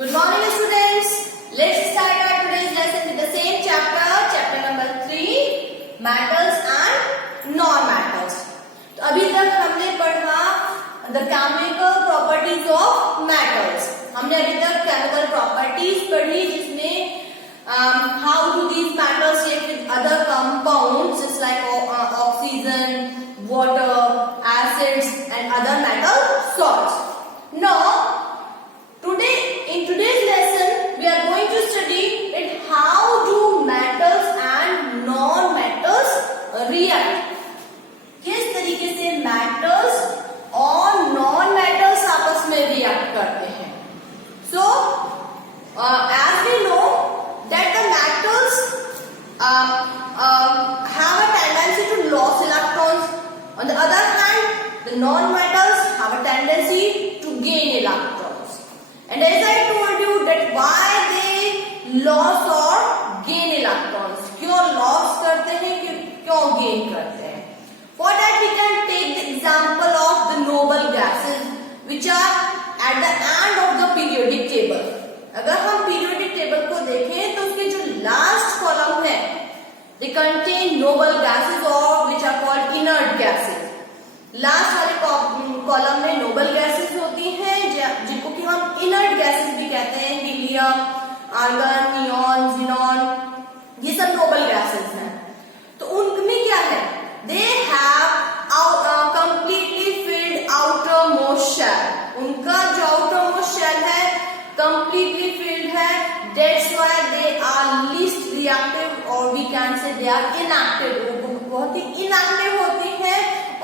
Good morning students. Let's start our today's lesson with the same chapter number 3, metals and non-metals. तो अभी तक हमने पढ़ा the chemical properties of metals. हमने अभी तक chemical properties पढ़ी जिसमें how do these metals react with other compounds just like oxygen, water, acids and other metal salts. Now in today's lesson, we are going to study it how do metals and non-metals react. किस तरीके से metals और non-metals आपस में react करते हैं. So, as we know that the metals have a tendency to lose electrons. On the other hand, the non-metals have a tendency to gain electrons. And as I told you that why they loss or gain electrons, क्यों loss करते हैं क्यों gain करते हैं. For that we can take the example of the noble gases which are at the end of the periodic table. अगर हम periodic table को देखें तो उसके जो last column है they contain noble gases or which are called inert gases. Last वाले कॉलम में नोबल गैसेस होती हैं जिनको कि हम इनर्ट गैसेस भी कहते हैं. हीलियम, आर्गन, नियॉन, ज़ीनॉन, ये सब नोबल गैसेस हैं. तो उनमें क्या है, they have completely filled outer most shell. उनका जो आउटर मोस्ट शेल है कंप्लीटली फिल्ड है. That's why they are least reactive और we can say they R inactive. वो बहुत ही इनएक्टिव होती है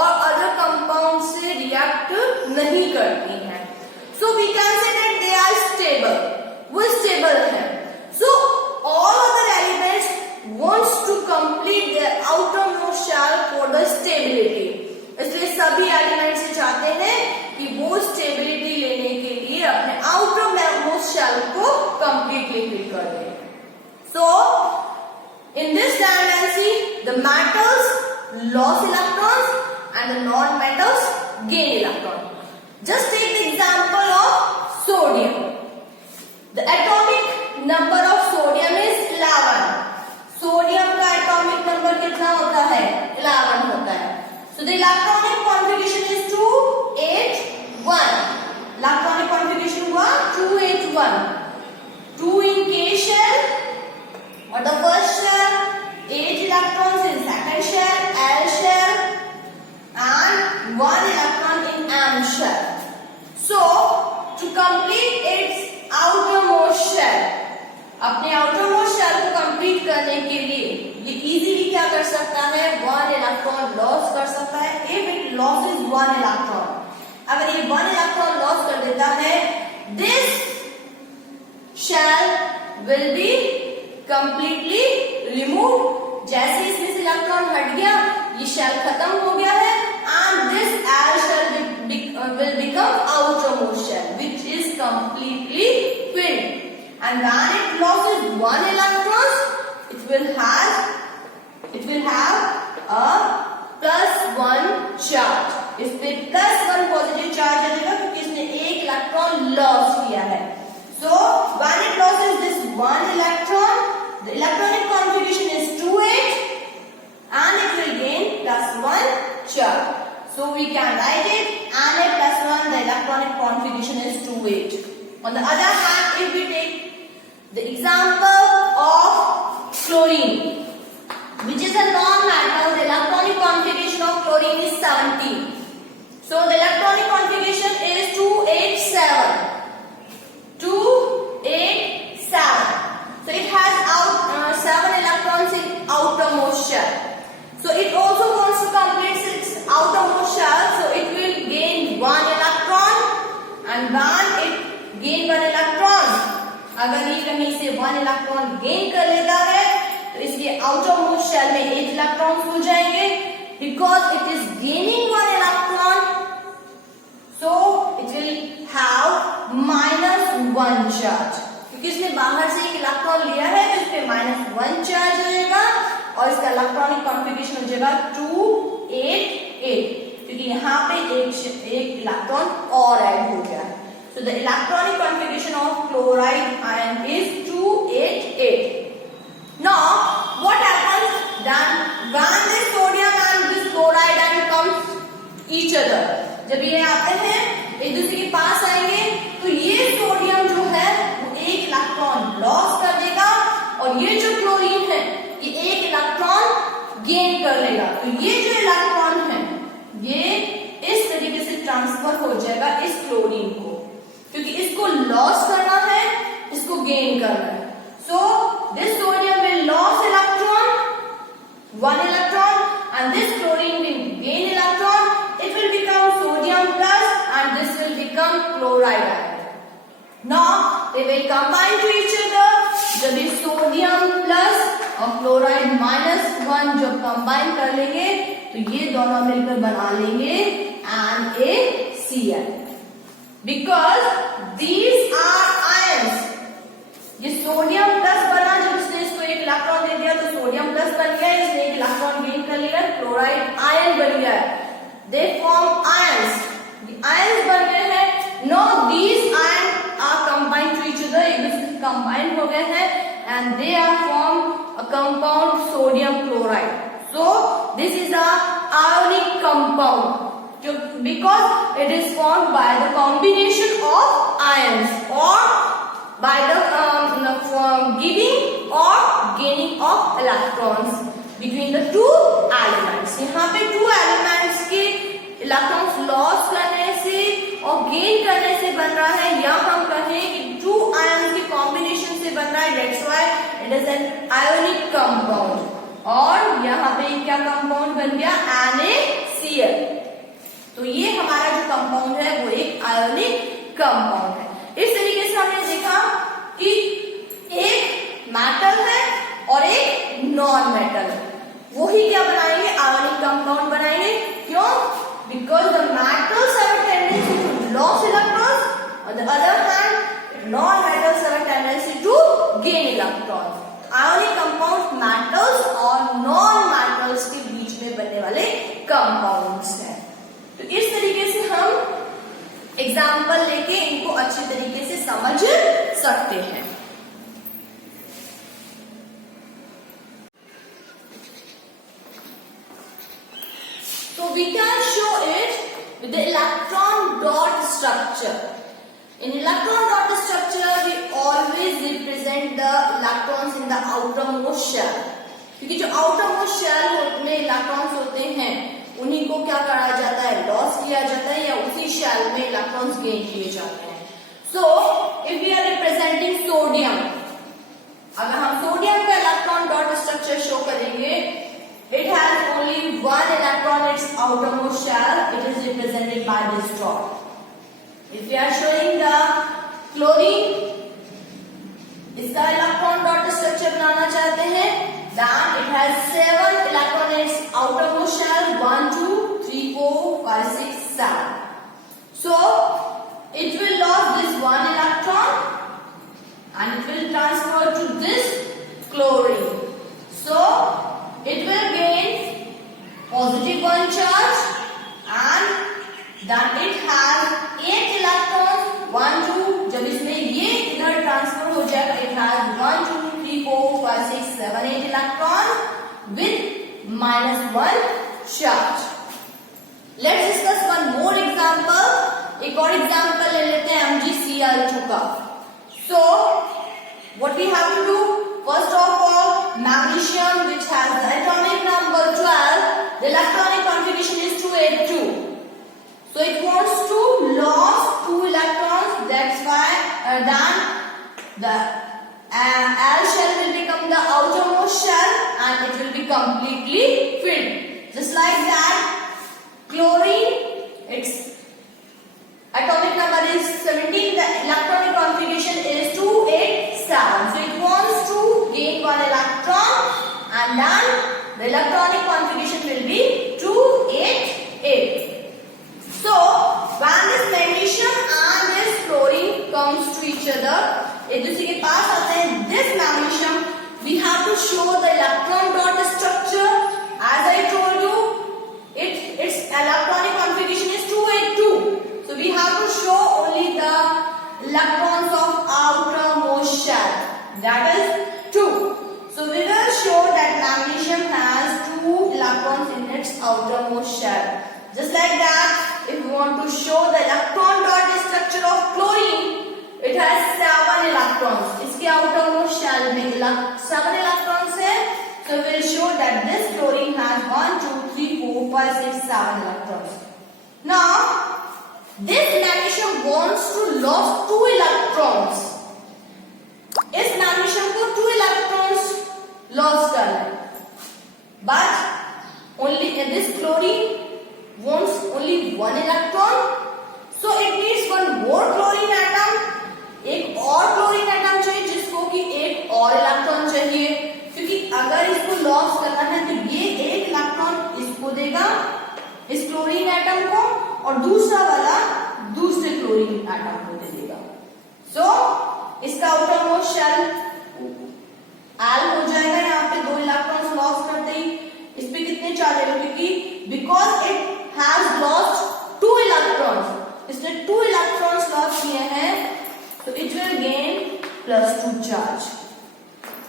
और अदर कंपाउंड से रिएक्ट नहीं करती हैं. So we can say that they are stable. वो स्टेबल है. So all other elements wants to complete their outer most shell for the stability. इसलिए सभी एलिमेंट्स चाहते हैं कि वो स्टेबिलिटी लेने के लिए अपने आउटर मोस्ट शेल को कंप्लीटली फिल कर दें. सो in this tendency the metals lose electrons and the non-metals gain electrons. Just take the example of sodium. The atomic number of sodium is 11. Sodium का atomic number कितना होता है? 11 होता है. So the electronic configuration is 281. Electronic configuration हुआ 281. 2 in K shell or the first shell, 8 electrons in second shell, L shell, and 1 electron in M shell. So, to complete its outermost shell, अपने outermost shell को complete करने के लिए ये easily क्या कर सकता है? 1 electron loss कर सकता है. If it loses 1 electron, अगर ये 1 electron loss कर देता है, this shell will be completely removed. जैसे इसमें से इलेक्ट्रॉन हट गया ये शेल खत्म हो गया है and this L shell will become outermost shell which is completely filled. And when it loses 1 electron it will have a +1 charge. इस पे +1 पॉजिटिव चार्ज आ जाएगा क्योंकि इसने एक इलेक्ट्रॉन लॉस किया है. So when it loses this 1 electron, the electronic configuration is 2,8 and it will gain +1 charge. So we can write it Na+1, the electronic configuration is 2,8. On the other hand, if we take the example of chlorine, which is a non-metal, the electronic configuration of chlorine is 17. So the electronic configuration is 287. 287. So it has 7 electrons in outermost shell. So it also wants to complete its outermost shell. So it will gain 1 electron. And when it gain 1 electron, अगर ये कहीं से 1 electron gain कर लेता है तो इसके outermost shell में 8 electrons हो जाएंगे. Because it is gaining 1 electron, so it will have -1 charge. क्योंकि इसने बाहर से एक इलेक्ट्रॉन लिया है तो इस पे -1 चार्ज रहेगा और इसका इलेक्ट्रॉनिक कॉन्फ़िगरेशन हो जाएगा 288 क्योंकि यहाँ पे एक इलेक्ट्रॉन और ऐड हो गया है. So the electronic configuration of chloride ion is 288. Now what happens then when this sodium and this chloride ion comes each other? जब ये आते हैं एक दूसरे के पास आएंगे तो ये सोडियम जो है वो एक इलेक्ट्रॉन लॉस कर देगा और ये जो क्लोरीन है ये एक इलेक्ट्रॉन गेन कर लेगा। तो ये जो इलेक्ट्रॉन है ये इस तरीके से ट्रांसफर हो जाएगा इस क्लोरीन को, क्योंकि इसको लॉस करना है, इसको गेन करना है। So this sodium will loss electron, one electron, and this chlorine will gain electron. It will become sodium plus and this will become chloride ion. Now they will combine to each other. जब ये sodium plus और chloride minus 1 जब कंबाइन कर लेंगे तो ये दोनों मिलकर बना लेंगे NaCl. Because these are ions. ये सोडियम प्लस बना, जब इसने इसको एक इलेक्ट्रॉन दे दिया तो सोडियम प्लस बन गया, इसने एक इलेक्ट्रॉन गेन कर लिया, क्लोराइड आयन बन गया। दे फॉर्म आयंस, आयंस बन गए हैं। No these ions are combined to each other, एक दूसरे से कंबाइंड हो गए हैं and they are form a compound sodium chloride. So this is a ionic compound because it is formed by the combination of ions or by the giving or gaining of electrons between the two elements. यहाँ पे two elements के electrons loss करने से और gain करने से बन रहा है, या हम कहें कि two ions के combination से बन रहा है, that's why it is an ionic compound. और यहाँ पे क्या compound बन गया NaCl. तो ये हमारा जो कंपाउंड है वो एक आयोनिक कंपाउंड है। इस तरीके से हमने देखा कि एक मेटल है और एक नॉन मेटल है, वही क्या बनाएंगे, आयोनिक कंपाउंड बनाएंगे। क्यों? Because the metals have a tendency to loss electrons, on the other hand non metals have a tendency to gain electrons. Ionic compound metals और नॉन मेटल्स के बीच में बनने वाले कंपाउंड्स हैं। तो इस तरीके से हम एग्जाम्पल लेके इनको अच्छे तरीके से समझ सकते हैं। So we can show it with the electron dot structure. In electron dot structure we always represent the electrons in the outermost shell, क्योंकि जो outermost shell में इलेक्ट्रॉन्स होते हैं उन्हीं को क्या करा जाता है, लॉस किया जाता है, या उसी शेल में इलेक्ट्रॉन्स गेन किए जाते हैं। So if we are representing sodium, अगर हम सोडियम का इलेक्ट्रॉन डॉट स्ट्रक्चर शो करेंगे, it has only one electron its outermost shell, it is represented by this dot. If we are showing the chlorine, इसका electron dot structure बनाना चाहते हैं, then it has 7 electrons in its outermost shell, 1 2 3 4 5 6 7. So it will lose this one electron and it will transfer to this chlorine. So it will gain positive 1 charge and then it has 8 electrons, 1 2, जब इसमें ये इधर ट्रांसफर हो जाएगा, it has 1 2 3 4 5 6 7 8 electrons with -1 charge. Let's discuss one more example. एक और एग्जाम्पल ले लेते हैं MgCl2 का। So what we have to do, first of all, magnesium which has the atomic number 12, the electronic configuration is 282. So it wants to lose 2 electrons, that's why then the L shell will become the outermost shell and it will be completely filled. Just like that, chlorine, its atomic number is 17, the electronic configuration is 287. So it wants to gain 1 electron and then the electronic configuration will be 288. So when this magnesium and this chlorine comes to each other, एक दूसरे के पास आते हैं, this magnesium we have to show the electron dot structure. As I told you, its electronic configuration is 282. So we have to show only the want to show the electron dot structure of chlorine, it has 7 electrons. इसके outermost shell में 7 electrons है. So we will show that this chlorine has 1, 2, 3, 4, 5, 6, 7 electrons. Now this magnesium wants to lose 2 electrons. इस magnesium को 2 electrons loss करना है. But only this chlorine wants only 1 electron. So it needs one more chlorine atom. एक और chlorine atom चाहिए जिसको कि एक और इलेक्ट्रॉन चाहिए, क्योंकि अगर इसको लॉस करना है तो ये एक इलेक्ट्रॉन इसको देगा, इस क्लोरीन एटम को, और दूसरा वाला दूसरे क्लोरीन एटम को दे देगा. सो इसका आउटरमोस्ट शेल एल हो जाएगा. यहाँ पे 2 इलेक्ट्रॉन्स लॉस करते ही इस पे कितने चार्ज आएगा, क्योंकि बिकॉज इट हैज लॉस्ट 2 इलेक्ट्रॉन्स, इसने 2 इलेक्ट्रॉन्स लॉस किए हैं, so it will gain +2 charge.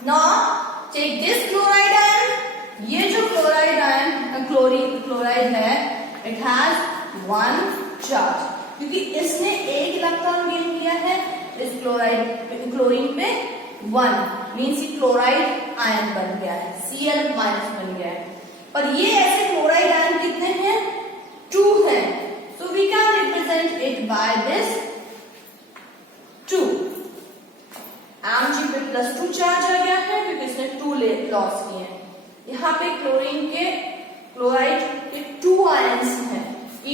Now take this chloride ion. ये जो chloride ion क्लोराइड है, it has 1 charge, क्योंकि इसने एक इलेक्ट्रॉन गेन किया है इस क्लोरीन पे 1, मीन्स ये क्लोराइड आयन बन गया है, Cl- बन गया है. पर ये ऐसे क्लोराइड आयन कितने हैं? 2 हैं. So we can represent it by this 2. Mg पे +2 चार्ज आ गया है क्योंकि इसने 2 लॉस किए हैं. यहाँ पे क्लोराइड के 2 आयंस हैं,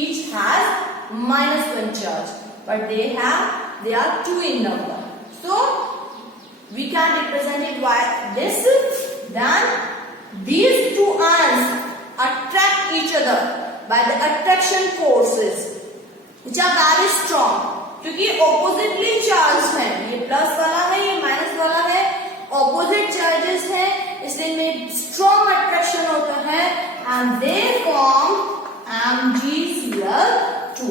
each has -1 charge, but they are 2 in number. So we can represent it by this. Then these 2 ions attract each other by the attraction forces which are very strong. क्योंकि ऑपोजिटली चार्ज है, ये प्लस वाला है, ये माइनस वाला है, opposite charges है, इसलिए इनमें स्ट्रॉन्ग अट्रैक्शन होता है एंड दे फॉर्म MgCl2.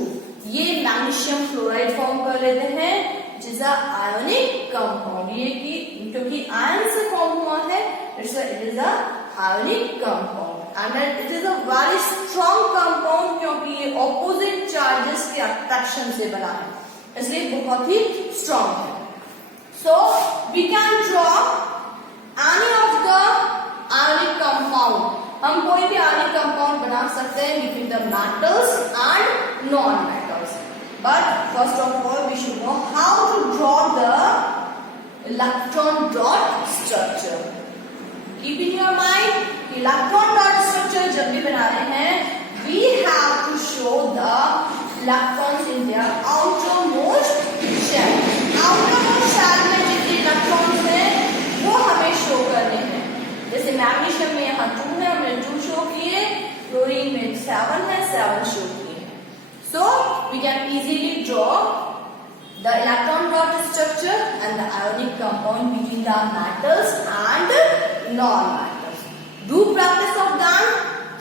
ये मैग्नीशियम फ्लोराइड फॉर्म कर लेते हैं, जिस आयोनिक कंपाउंड. ये कि क्योंकि आयन से फॉर्म हुआ है, it is a ionic compound and it is a very strong compound, क्योंकि ये ऑपोजिट चार्जेस के अट्रैक्शन से बना है, इसलिए बहुत ही स्ट्रॉन्ग है. So we can draw any of the ionic compound. हम कोई भी आयोनिक कंपाउंड बना सकते हैं between the metals and non metals. But first of all we should know how to draw the electron dot structure. Keep in your mind, electron dot structure जब भी बना रहे हैं, we have to show the electrons in their outermost shell. outermost shell में जितने इलेक्ट्रॉन्स हैं वो हमें शो करने हैं. जैसे मैग्नीशियम में यहाँ 2 है, हमने 2 शो किए, क्लोरीन में 7 है, 7 शो किए. So we can easily draw the electron dot structure and the ionic compound between the metals and non-metals. Do practice of them.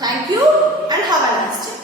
Thank you and have a nice day.